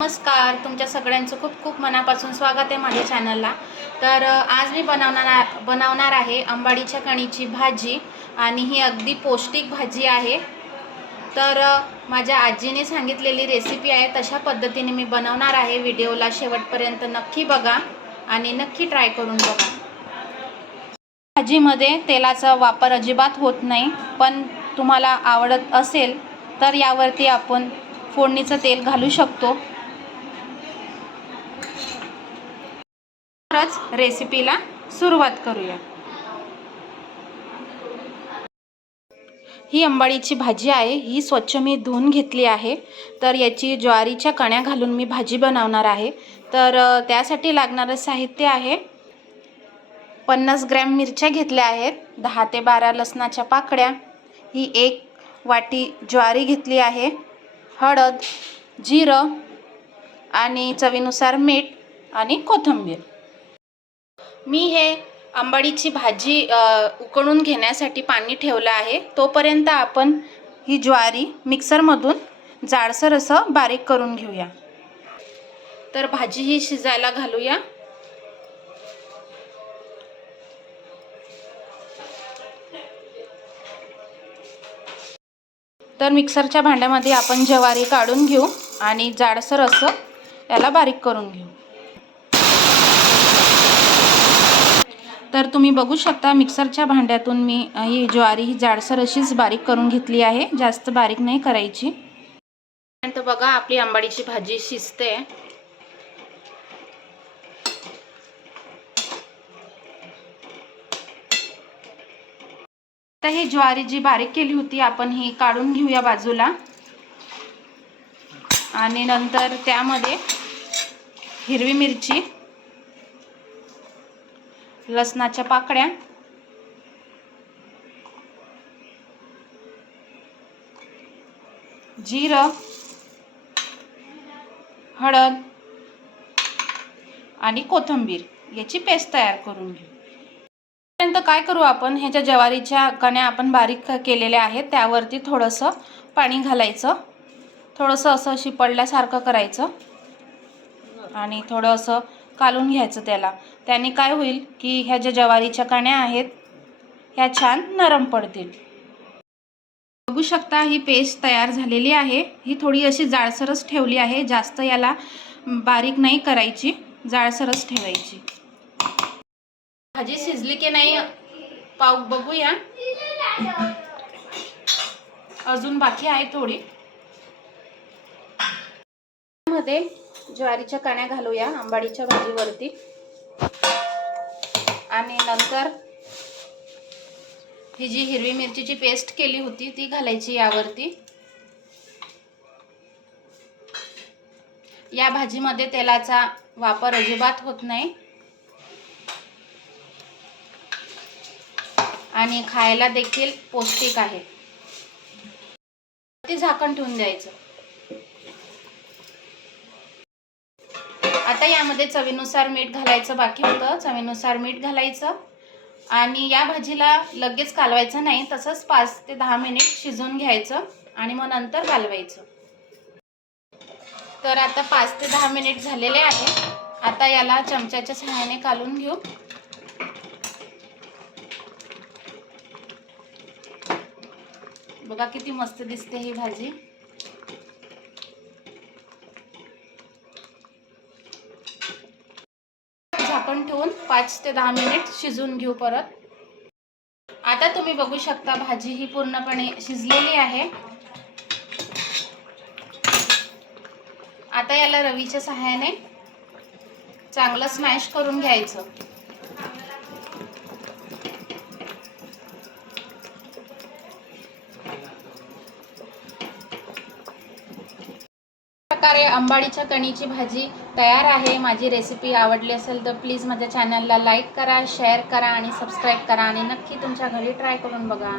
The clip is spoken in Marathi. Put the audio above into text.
नमस्कार, तुमच्या सगळ्यांचं खूप खूप मनापासून स्वागत आहे माझ्या चॅनलला। तर आज मी बनवणार आहे आंबाडीच्या कणीची भाजी आणि ही अगदी पौष्टिक भाजी आहे। तर माझ्या आजीने सांगितलेली रेसिपी आहे, तशा पद्धतीने मी बनवणार आहे। व्हिडिओला शेवटपर्यंत नक्की बघा आणि नक्की ट्राय करून बघा। भाजीमध्ये तेलाचा वापर अजिबात होत नाही, पण तुम्हाला आवडत असेल तर यावरती आपण फोडणीचं तेल घालू शकतो। रेसिपीला सुरुवात करूया। ही आंबाडीची भाजी आहे, ही स्वच्छ मी धुवून घेतली आहे। तर याची ज्वारीच्या कण्या घालून मी भाजी बनवणार आहे। तर त्यासाठी लागणारे साहित्य आहे 50 ग्रॅम मिरच्या घेतल्या आहेत, 10 ते 12 लसणाच्या पाकळ्या, ही 1 वाटी ज्वारी घेतली आहे, हळद, जिरं आणि चवीनुसार मीठ आणि कोथिंबीर। मी हे आंबाडीची भाजी उकळून घेण्यासाठी पाणी ठेवलं आहे। तोपर्यंत आपण ही ज्वारी मिक्सरमधून जाडसर असं बारीक करून घेऊया। तर भाजी ही शिजायला घालूया। तर मिक्सरच्या भांड्यामध्ये आपण ज्वारी काढून घेऊ आणि जाडसर असं याला बारीक करून घेऊ। तर तुम्ही बघू शकता मिक्सरच्या भांड्यातून मी ही ज्वारी ही जाडसर अशीच बारीक करून घेतली आहे, जास्त बारीक नाही करायची। तर बघा आपली आंबाडीची भाजी शिजते। तर ही ज्वारी जी बारीक केली होती आपण ही काढून घेऊया बाजूला आणि नंतर त्यामध्ये हिरवी मिरची, लसणाच्या पाकळ्या, जिरं, हळद आणि कोथिंबीर याची पेस्ट तयार करून घेऊ। त्यानंतर काय करू आपण, ह्याच्या ज्वारीच्या कण्या आपण बारीक केलेल्या आहेत त्यावरती थोडंसं पाणी घालायचं, थोडंसं असं शिपडल्यासारखं करायचं आणि थोडं असं कालून घ्यायचं त्याला। त्याने काय होईल की ह्या ज्या ज्वारीच्या कण्या आहेत ह्या छान नरम पडतील। बघू शकता ही पेस्ट तयार झालेली आहे। ही थोडी अशी जाडसरच ठेवली आहे, जास्त याला बारीक नाही करायची, जाडसरच ठेवायची। भाजी शिजली की नाही पाव बघूया, अजून बाकी आहे थोडी। मध्ये ज्वारीच्या कण्या घालूया आंबाडीच्या भाजीवरती आणि नंतर ही जी हिरवी मिरचीची पेस्ट केली होती ती घालायची यावरती। या भाजीमध्ये तेलाचा वापर अजिबात होत नाही आणि खायला देखील पौष्टिक आहे। ते झाकण ठेवून द्यायचं। आता यामध्ये चवीनुसार मीठ घालायचं बाकी होतं, चवीनुसार मीठ घालायचं आणि या भाजीला लगेच कालवायचं नाही, तसंच 5 ते 10 मिनिट शिजवून घ्यायचं आणि मग नंतर कालवायचं। तर आता 5 ते 10 मिनिट झालेले आहे। आता याला चमच्याच्या सहाय्याने कालून घेऊ। बघा किती मस्त दिसते ही भाजी। झाकण ठेवून 5 ते 10 मिनिट शिजवून घेऊ परत। आता तुम्ही बघू शकता भाजी ही पूर्णपणे शिजलेली आहे। आता याला रवीच्या सहाय्याने चांगलं स्मॅश करून घ्यायचं। प्रकारे आंबाडीच्या कणीची भाजी तयार आहे। माझी रेसिपी आवडली असेल तर प्लीज माझ्या चॅनलला लाईक करा, शेअर करा आणि सबस्क्राईब करा आणि नक्की तुमच्या घरी ट्राय करून बघा।